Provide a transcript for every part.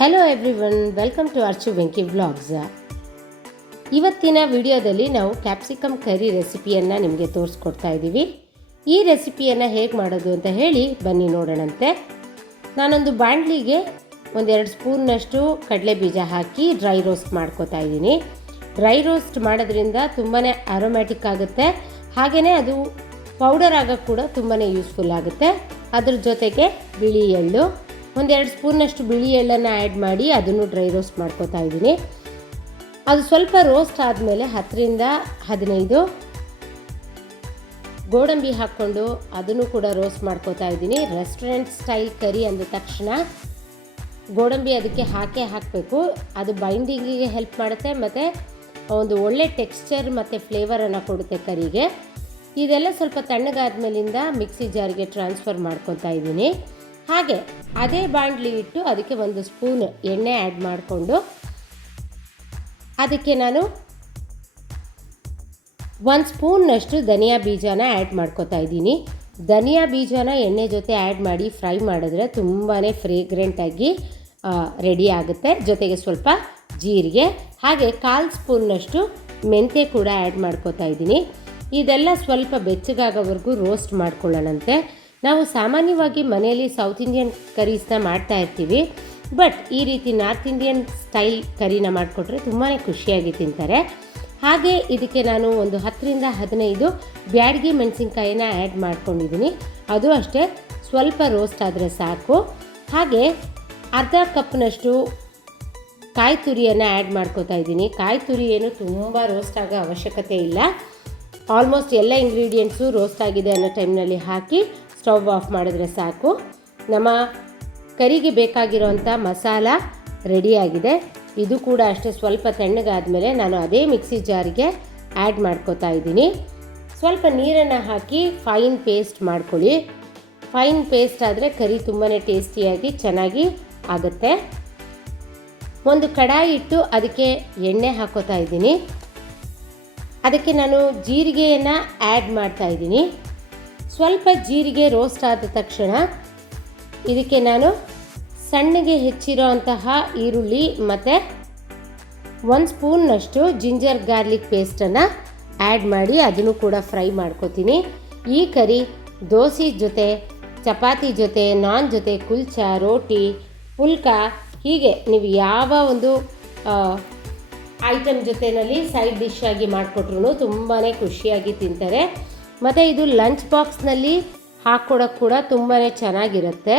Hello everyone welcome to Archu Venki vlogs ಇವತ್ತಿನ ವಿಡಿಯೋದಲ್ಲಿ ನಾವು ಕ್ಯಾಪ್ಸಿಕಮ್ ಕರಿ ರೆಸಿಪಿಯನ್ನು ನಿಮಗೆ ತೋರಿಸ್ಕೊಡ್ತಾ ಇದ್ದೀವಿ ಈ ರೆಸಿಪಿಯನ್ನು ಹೇಗೆ ಮಾಡೋದು ಅಂತ ಹೇಳಿ ಬನ್ನಿ ನೋಡೋಣಂತೆ. ನಾನೊಂದು ಬಾಣಲಿಗೆ ಒಂದೆರಡು ಸ್ಪೂನ್ನಷ್ಟು ಕಡಲೆ ಬೀಜ ಹಾಕಿ ಡ್ರೈ ರೋಸ್ಟ್ ಮಾಡ್ಕೋತಾ ಇದ್ದೀನಿ ಡ್ರೈ ರೋಸ್ಟ್ ಮಾಡೋದ್ರಿಂದ ತುಂಬಾ ಅರೋಮ್ಯಾಟಿಕ್ ಆಗುತ್ತೆ. ಹಾಗೆಯೇ ಅದು ಪೌಡರ್ ಆಗೋಕ್ಕೆ ಕೂಡ ತುಂಬಾ ಯೂಸ್ಫುಲ್ ಆಗುತ್ತೆ. ಅದ್ರ ಜೊತೆಗೆ ಬಿಳಿ ಎಳ್ಳು ಒಂದೆರಡು ಸ್ಪೂನಷ್ಟು ಬಿಳಿ ಎಳ್ಳನ್ನ ಆ್ಯಡ್ ಮಾಡಿ ಅದನ್ನು ಡ್ರೈ ರೋಸ್ಟ್ ಮಾಡ್ಕೋತಾ ಇದ್ದೀನಿ. ಅದು ಸ್ವಲ್ಪ ರೋಸ್ಟ್ ಆದಮೇಲೆ ಹತ್ತರಿಂದ ಹದಿನೈದು ಗೋಡಂಬಿ ಹಾಕ್ಕೊಂಡು ಅದನ್ನು ಕೂಡ ರೋಸ್ಟ್ ಮಾಡ್ಕೋತಾ ಇದ್ದೀನಿ. ರೆಸ್ಟೋರೆಂಟ್ ಸ್ಟೈಲ್ ಕರಿ ಅಂದ ತಕ್ಷಣ ಗೋಡಂಬಿ ಅದಕ್ಕೆ ಹಾಕೇ ಹಾಕಬೇಕು. ಅದು ಬೈಂಡಿಂಗಿಗೆ ಹೆಲ್ಪ್ ಮಾಡುತ್ತೆ ಮತ್ತು ಒಂದು ಒಳ್ಳೆ ಟೆಕ್ಸ್ಚರ್ ಮತ್ತು ಫ್ಲೇವರನ್ನು ಕೊಡುತ್ತೆ ಕರಿಗೆ. ಇದೆಲ್ಲ ಸ್ವಲ್ಪ ತಣ್ಣಗಾದ ಮೇಲಿಂದ ಮಿಕ್ಸಿ ಜಾರಿಗೆ ಟ್ರಾನ್ಸ್ಫರ್ ಮಾಡ್ಕೊತಾ ಇದ್ದೀನಿ. ಹಾಗೆ ಅದೇ ಬಾಣಲಿ ಇಟ್ಟು ಅದಕ್ಕೆ ಒಂದು ಸ್ಪೂನ್ ಎಣ್ಣೆ ಆ್ಯಡ್ ಮಾಡಿಕೊಂಡು ಅದಕ್ಕೆ ನಾನು ಒಂದು ಸ್ಪೂನ್ನಷ್ಟು ಧನಿಯಾ ಬೀಜನ ಆ್ಯಡ್ ಮಾಡ್ಕೋತಾ ಇದ್ದೀನಿ. ಧನಿಯಾ ಬೀಜನ ಎಣ್ಣೆ ಜೊತೆ ಆ್ಯಡ್ ಮಾಡಿ ಫ್ರೈ ಮಾಡಿದ್ರೆ ತುಂಬಾ ಫ್ರೇಗ್ರೆಂಟಾಗಿ ರೆಡಿ ಆಗುತ್ತೆ. ಜೊತೆಗೆ ಸ್ವಲ್ಪ ಜೀರಿಗೆ, ಹಾಗೆ ಕಾಲು ಸ್ಪೂನ್ನಷ್ಟು ಮೆಂತೆ ಕೂಡ ಆ್ಯಡ್ ಮಾಡ್ಕೋತಾ ಇದ್ದೀನಿ. ಇದೆಲ್ಲ ಸ್ವಲ್ಪ ಬೆಚ್ಚಗಾಗೋವರೆಗೂ ರೋಸ್ಟ್ ಮಾಡ್ಕೊಳ್ಳೋಣಂತೆ. ನಾವು ಸಾಮಾನ್ಯವಾಗಿ ಮನೆಯಲ್ಲಿ ಸೌತ್ ಇಂಡಿಯನ್ ಕರೀಸ್ನ ಮಾಡ್ತಾ ಇರ್ತೀವಿ. ಬಟ್ ಈ ರೀತಿ ನಾರ್ತ್ ಇಂಡಿಯನ್ ಸ್ಟೈಲ್ ಕರಿನ ಮಾಡಿಕೊಟ್ರೆ ತುಂಬಾ ಖುಷಿಯಾಗಿ ತಿಂತಾರೆ. ಹಾಗೆ ಇದಕ್ಕೆ ನಾನು ಒಂದು ಹತ್ತರಿಂದ ಹದಿನೈದು ಬ್ಯಾಡಗಿ ಮೆಣಸಿನ್ಕಾಯಿನ ಆ್ಯಡ್ ಮಾಡ್ಕೊಂಡಿದ್ದೀನಿ. ಅದು ಅಷ್ಟೇ, ಸ್ವಲ್ಪ ರೋಸ್ಟ್ ಆದರೆ ಸಾಕು. ಹಾಗೆ ಅರ್ಧ ಕಪ್ನಷ್ಟು ಕಾಯಿ ತುರಿಯನ್ನು ಆ್ಯಡ್ ಮಾಡ್ಕೋತಾ ಇದ್ದೀನಿ. ಕಾಯಿ ತುರಿ ಏನು ತುಂಬ ರೋಸ್ಟ್ ಆಗೋ ಅವಶ್ಯಕತೆ ಇಲ್ಲ. ಆಲ್ಮೋಸ್ಟ್ ಎಲ್ಲ ಇಂಗ್ರೀಡಿಯೆಂಟ್ಸು ರೋಸ್ಟ್ ಆಗಿದೆ ಅನ್ನೋ ಟೈಮ್ನಲ್ಲಿ ಹಾಕಿ ಸ್ಟವ್ ಆಫ್ ಮಾಡಿದ್ರೆ ಸಾಕು. ನಮ್ಮ ಕರಿಗೆ ಬೇಕಾಗಿರೋಂಥ ಮಸಾಲ ರೆಡಿಯಾಗಿದೆ. ಇದು ಕೂಡ ಅಷ್ಟೇ ಸ್ವಲ್ಪ ತಣ್ಣಗಾದಮೇಲೆ ನಾನು ಅದೇ ಮಿಕ್ಸಿ ಜಾರಿಗೆ ಆ್ಯಡ್ ಮಾಡ್ಕೋತಾ ಇದ್ದೀನಿ. ಸ್ವಲ್ಪ ನೀರನ್ನು ಹಾಕಿ ಫೈನ್ ಪೇಸ್ಟ್ ಮಾಡ್ಕೊಳ್ಳಿ. ಫೈನ್ ಪೇಸ್ಟ್ ಆದರೆ ಕರಿ ತುಂಬಾ ಟೇಸ್ಟಿಯಾಗಿ ಚೆನ್ನಾಗಿ ಆಗುತ್ತೆ. ಒಂದು ಕಡಾಯಿ ಇಟ್ಟು ಅದಕ್ಕೆ ಎಣ್ಣೆ ಹಾಕೋತಾ ಇದ್ದೀನಿ. ಅದಕ್ಕೆ ನಾನು ಜೀರಿಗೆಯನ್ನು ಆ್ಯಡ್ ಮಾಡ್ತಾ ಇದ್ದೀನಿ. ಸ್ವಲ್ಪ ಜೀರಿಗೆ ರೋಸ್ಟ್ ಆದ ತಕ್ಷಣ ಇದಕ್ಕೆ ನಾನು ಸಣ್ಣಗೆ ಹೆಚ್ಚಿರೋ ಅಂತಹ ಈರುಳ್ಳಿ ಮತ್ತು ಒಂದು ಸ್ಪೂನ್ನಷ್ಟು ಜಿಂಜರ್ ಗಾರ್ಲಿಕ್ ಪೇಸ್ಟನ್ನು ಆ್ಯಡ್ ಮಾಡಿ ಅದನ್ನು ಕೂಡ ಫ್ರೈ ಮಾಡ್ಕೋತೀನಿ. ಈ ಕರಿ ದೋಸೆ ಜೊತೆ, ಚಪಾತಿ ಜೊತೆ, ನಾನ್ ಜೊತೆ, ಕುಲ್ಚಾ, ರೋಟಿ, ಪುಲ್ಕ ಹೀಗೆ ನೀವು ಯಾವ ಒಂದು ಐಟಮ್ ಜೊತೆಯಲ್ಲಿ ಸೈಡ್ ಡಿಶ್ ಆಗಿ ಮಾಡಿಕೊಟ್ರು ತುಂಬಾ ಖುಷಿಯಾಗಿ ತಿಂತಾರೆ. ಮತ್ತು ಇದು ಲಂಚ್ ಬಾಕ್ಸ್ನಲ್ಲಿ ಹಾಕ್ಕೊಡೋಕ್ಕೆ ಕೂಡ ತುಂಬಾ ಚೆನ್ನಾಗಿರುತ್ತೆ.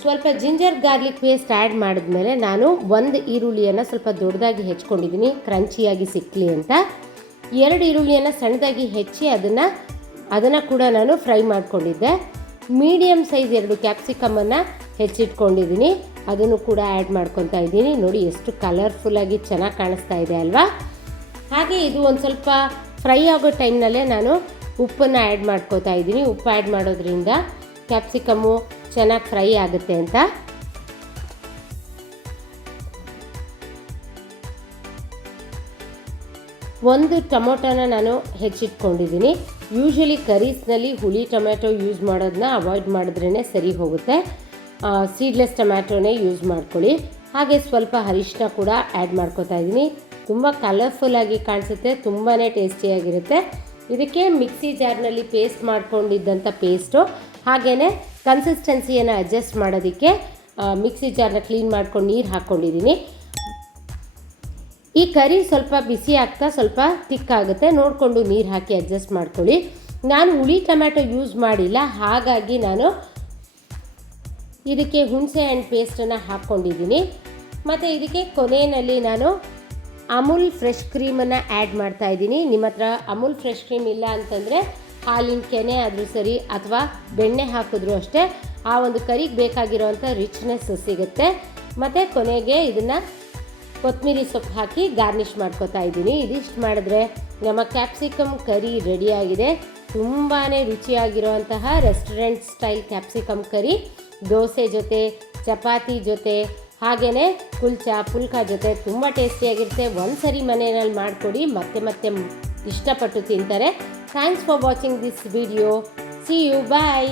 ಸ್ವಲ್ಪ ಜಿಂಜರ್ ಗಾರ್ಲಿಕ್ ಪೇಸ್ಟ್ ಆ್ಯಡ್ ಮಾಡಿದ್ಮೇಲೆ ನಾನು ಒಂದು ಈರುಳ್ಳಿಯನ್ನು ಸ್ವಲ್ಪ ದೊಡ್ಡದಾಗಿ ಹೆಚ್ಕೊಂಡಿದ್ದೀನಿ ಕ್ರಂಚಿಯಾಗಿ ಸಿಕ್ಕಲಿ ಅಂತ. ಎರಡು ಈರುಳ್ಳಿಯನ್ನು ಸಣ್ಣದಾಗಿ ಹೆಚ್ಚಿ ಅದನ್ನು ಅದನ್ನು ಕೂಡ ನಾನು ಫ್ರೈ ಮಾಡಿಕೊಂಡಿದ್ದೆ. ಮೀಡಿಯಮ್ ಸೈಜ್ ಎರಡು ಕ್ಯಾಪ್ಸಿಕಮನ್ನು ಹೆಚ್ಚಿಟ್ಕೊಂಡಿದ್ದೀನಿ ಅದನ್ನು ಕೂಡ ಆ್ಯಡ್ ಮಾಡ್ಕೊತಾ ಇದ್ದೀನಿ. ನೋಡಿ ಎಷ್ಟು ಕಲರ್ಫುಲ್ಲಾಗಿ ಚೆನ್ನಾಗಿ ಕಾಣಿಸ್ತಾ ಇದೆ ಅಲ್ವಾ? ಹಾಗೆ ಇದು ಒಂದು ಸ್ವಲ್ಪ ಫ್ರೈ ಆಗೋ ಟೈಮ್ನಲ್ಲೇ ನಾನು ಉಪ್ಪನ್ನು ಆ್ಯಡ್ ಮಾಡ್ಕೋತಾ ಇದ್ದೀನಿ. ಉಪ್ಪು ಆ್ಯಡ್ ಮಾಡೋದ್ರಿಂದ ಕ್ಯಾಪ್ಸಿಕಮ್ಮು ಚೆನ್ನಾಗಿ ಫ್ರೈ ಆಗುತ್ತೆ ಅಂತ. ಒಂದು ಟೊಮೊಟೊನ ನಾನು ಹೆಚ್ಚಿಟ್ಕೊಂಡಿದ್ದೀನಿ. ಯೂಶ್ವಲಿ ಕರೀಸ್ನಲ್ಲಿ ಹುಳಿ ಟೊಮ್ಯಾಟೊ ಯೂಸ್ ಮಾಡೋದನ್ನ ಅವಾಯ್ಡ್ ಮಾಡಿದ್ರೇ ಸರಿ ಹೋಗುತ್ತೆ. ಸೀಡ್ಲೆಸ್ ಟೊಮ್ಯಾಟೊನೇ ಯೂಸ್ ಮಾಡ್ಕೊಳ್ಳಿ. ಹಾಗೆ ಸ್ವಲ್ಪ ಅರಿಶಿನ ಕೂಡ ಆ್ಯಡ್ ಮಾಡ್ಕೋತಾ ಇದ್ದೀನಿ. ತುಂಬ ಕಲರ್ಫುಲ್ಲಾಗಿ ಕಾಣಿಸುತ್ತೆ ತುಂಬಾ ಟೇಸ್ಟಿಯಾಗಿರುತ್ತೆ ಇದಕ್ಕೆ ಮಿಕ್ಸಿ ಜಾರ್ನಲ್ಲಿ ಪೇಸ್ಟ್ ಮಾಡಿಕೊಂಡಿದ್ದಂಥ ಪೇಸ್ಟು ಹಾಗೆಯೇ ಕನ್ಸಿಸ್ಟೆನ್ಸಿಯನ್ನು ಅಡ್ಜಸ್ಟ್ ಮಾಡೋದಕ್ಕೆ ಮಿಕ್ಸಿ ಜಾರ್ನ ಕ್ಲೀನ್ ಮಾಡ್ಕೊಂಡು ನೀರು ಹಾಕ್ಕೊಂಡಿದ್ದೀನಿ ಈ ಕರಿ ಸ್ವಲ್ಪ ಬಿಸಿ ಆಗ್ತಾ ಸ್ವಲ್ಪ ತಿಕ್ಕಾಗುತ್ತೆ ನೋಡಿಕೊಂಡು ನೀರು ಹಾಕಿ ಅಡ್ಜಸ್ಟ್ ಮಾಡ್ಕೊಳ್ಳಿ. ನಾನು ಹುಳಿ ಟೊಮ್ಯಾಟೊ ಯೂಸ್ ಮಾಡಿಲ್ಲ. ಹಾಗಾಗಿ ನಾನು ಇದಕ್ಕೆ ಹುಣಸೆ ಹಣ್ಣು ಪೇಸ್ಟನ್ನು ಹಾಕ್ಕೊಂಡಿದ್ದೀನಿ ಮತ್ತು ಇದಕ್ಕೆ ಕೊನೆಯಲ್ಲಿ ನಾನು ಅಮೂಲ್ ಫ್ರೆಶ್ ಕ್ರೀಮನ್ನು ಆ್ಯಡ್ ಮಾಡ್ತಾ ಇದ್ದೀನಿ. ನಿಮ್ಮ ಹತ್ರ ಅಮೂಲ್ ಫ್ರೆಶ್ ಕ್ರೀಮ್ ಇಲ್ಲ ಅಂತಂದರೆ ಹಾಲಿನ ಕೆನೆ ಆದರೂ ಸರಿ ಅಥವಾ ಬೆಣ್ಣೆ ಹಾಕಿದ್ರೂ ಅಷ್ಟೇ ಆ ಒಂದು ಕರಿಗೆ ಬೇಕಾಗಿರೋವಂಥ ರಿಚ್ನೆಸ್ ಸಿಗುತ್ತೆ. ಮತ್ತು ಕೊನೆಗೆ ಇದನ್ನು ಕೊತ್ತಂಬರಿ ಸೊಪ್ಪು ಹಾಕಿ ಗಾರ್ನಿಷ್ ಮಾಡ್ಕೋತಾ ಇದ್ದೀನಿ. ಇದಿಷ್ಟು ಮಾಡಿದ್ರೆ ನಮ್ಮ ಕ್ಯಾಪ್ಸಿಕಮ್ ಕರಿ ರೆಡಿಯಾಗಿದೆ ತುಂಬಾ ರುಚಿಯಾಗಿರುವಂತಹ restaurant style capsicum curry dosa ಜೊತೆ, ಚಪಾತಿ ಜೊತೆ ಹಾಗೆಯೇ ಕುಲ್ಚಾ ಪುಲ್ಕ ಜೊತೆ ತುಂಬ ಟೇಸ್ಟಿಯಾಗಿರುತ್ತೆ. ಒಂದು ಸರಿ ಮನೆಯಲ್ಲಿ ಮಾಡಿಕೊಡಿ, ಮತ್ತೆ ಮತ್ತೆ ಇಷ್ಟಪಟ್ಟು ತಿಂತಾರೆ. Thanks for watching this video see you bye